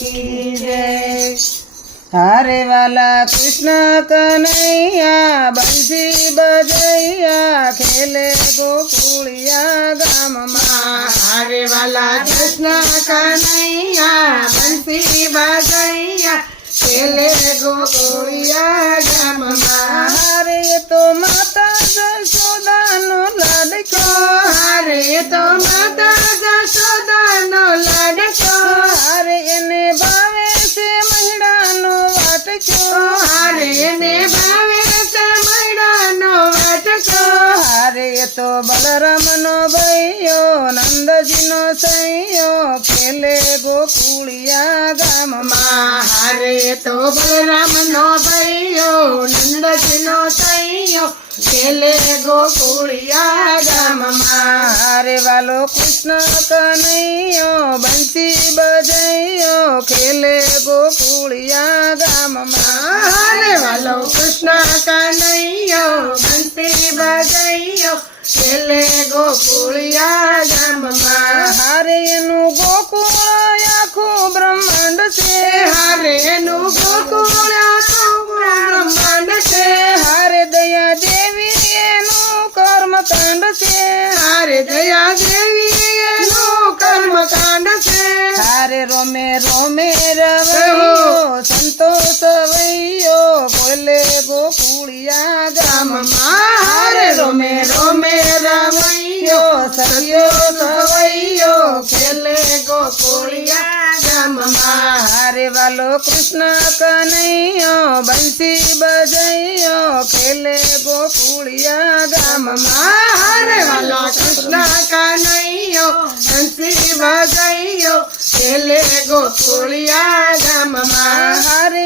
કી જય હારે વાલા કૃષ્ણ કનૈયા બંસી બજૈયા ખેલે ગોકુળિયા ગામમાં હારે વાલા કૃષ્ણ કનૈયા બંસી બાજૈયા ખેલે ગોકુળિયા ગામમાં હારે તો માતા તો બલરામનો ભૈયો નંદજીનો સૈયો ખેલે ગોકુળિયા ગામમાં. હારે તો બલરામનો ભાઈઓ નંદજીનો સૈયો ખેલે ગોકુળિયા ગામમાં. હારે વાલો કૃષ્ણ કનૈયો બંસી બજૈયો ખેલે ગોકુળિયા ખેલે ગોકુળિયા ગામમાં. હારે એનું ગોકુળ આખું બ્રહ્માંડ છે. હારેનું ગોકુળ આખું બ્રહ્માંડ છે. હારે દયા દેવી એનું કર્મકાંડ છે. હારે દયા દેવી એનું કર્મકાંડ છે. હારે રોમે રોમે રવૈયો સંતોષ વૈયો બોલે ગોકુળિયા ગામમાં. હારે રોમે રોમે કૃષ્ણ કનૈયો બંસી બજૈયો, ખેલે ગોકુળિયા ગામમાં. હરે વાલા કૃષ્ણ કનૈયો બંસી બજૈયો, ખેલે ગોકુળિયા ગામમાં. હારે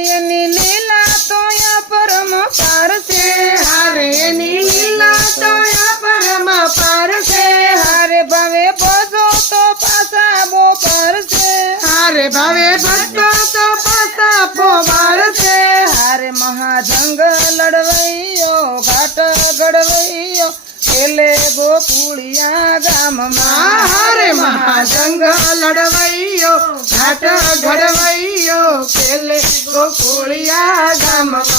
મહાજંગ લડવૈયો, ઘાટ ગડવૈયો ખેલે ગોકુળિયા ગામમાં. હારે મહાજંગ લડવૈયો, ઘાટ ઘડવૈયો ખેલે ગોકુળિયા ગામમાં.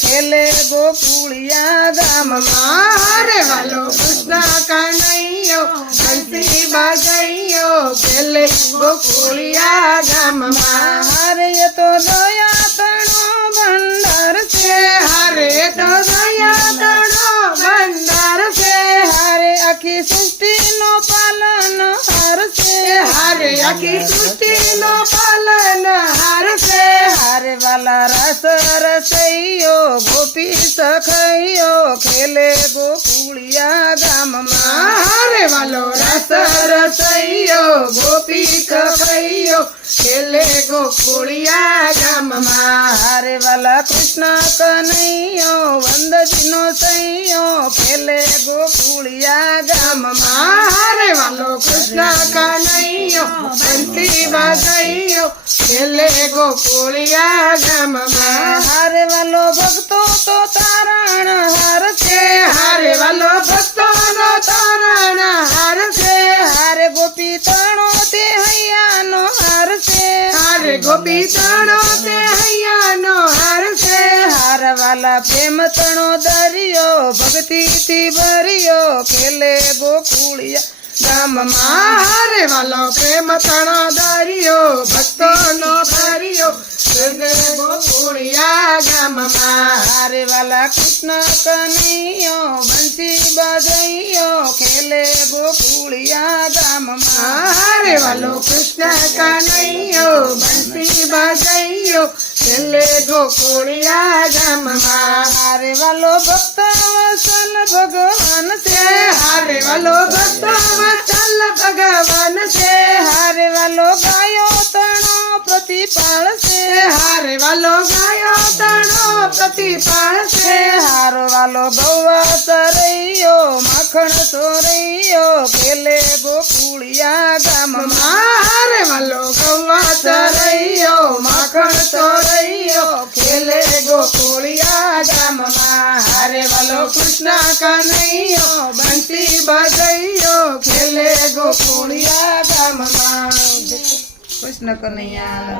ખેલે ગોકુળિયા ગામમાં હારે વાલો કૃષ્ણ કનૈયો હંસી બાજૈયો ખેલે ગોકુળિયા ગામમાં હારે તો દયા તણો ભંડાર છે, હારે તો દયા તણો ભંડાર છે, હારે આખી સૃષ્ટિનો પાલન હાર છે, હારે આખી સૃષ્ટિનો પાલન હાર છે, હારે વાલા રસ રસૈયો ગોપી સખૈયો ખેલે ગોકુળિયા ગામમાં. હારે વાલો રસ રસૈયો ગોપી કપૈયો ખેલે ગોકુળિયા ગામમાં. હારે વાલા કૃષ્ણ કનૈયો વંદજીનો સૈયો ખેલે ગોકુળિયા ગામમાં. હારે વાલો કૃષ્ણ કનૈયો બંસી બાજૈયો ખેલે ગોકુળિયા ગામમાં. વાલો ભક્તો તો તારણ હાર છે, હારે વાલો ભક્તોનો તારણ હાર છે. હારે ગોપી તણો તે હૈયાનો હાર છે. હારે ગોપી તણો તે હૈયાનો હાર છે. હાર વાલા પ્રેમ તણો દરિયો ભક્તિ થી ભર્યો કેલે ગોકુળિયા ગામમાં. હારે વાલો પ્રેમ તણો દરિયો, ભક્તોનો ભર્યો હૃદય ગોકુળિયા ગામમાં હારે વાલા કૃષ્ણ કનૈયો બંસી બજૈયો ખેલે ગોકુળિયા ગામમાં. હારે વાલો કૃષ્ણ કનૈયો બંસી બજૈયો ખેલે ગોકુળિયા ગામમાં. હારે વાલો ભક્ત વસલ ભગવાન છે. હારે ભક્ત વત્સલ ભગવાન છે. હારે વાલો ગાયો તણો પ્રતિપાળ છે. હારે માય વાલો ગયો તણો પ્રતિ પાસે હારો વાલો બવા તરૈયો માખણ સોરૈયો કેલે ગોકુળિયા ગામ મારે વાલો ગવા તરૈયો માખણ સોરૈયો ખેલે ગોકુળિયા ગામમાં. હારે વાલો કૃષ્ણ કનૈયો બંતી બજૈયો ખેલે ગોકુળિયા ગામમાં. કૃષ્ણ કનૈયા.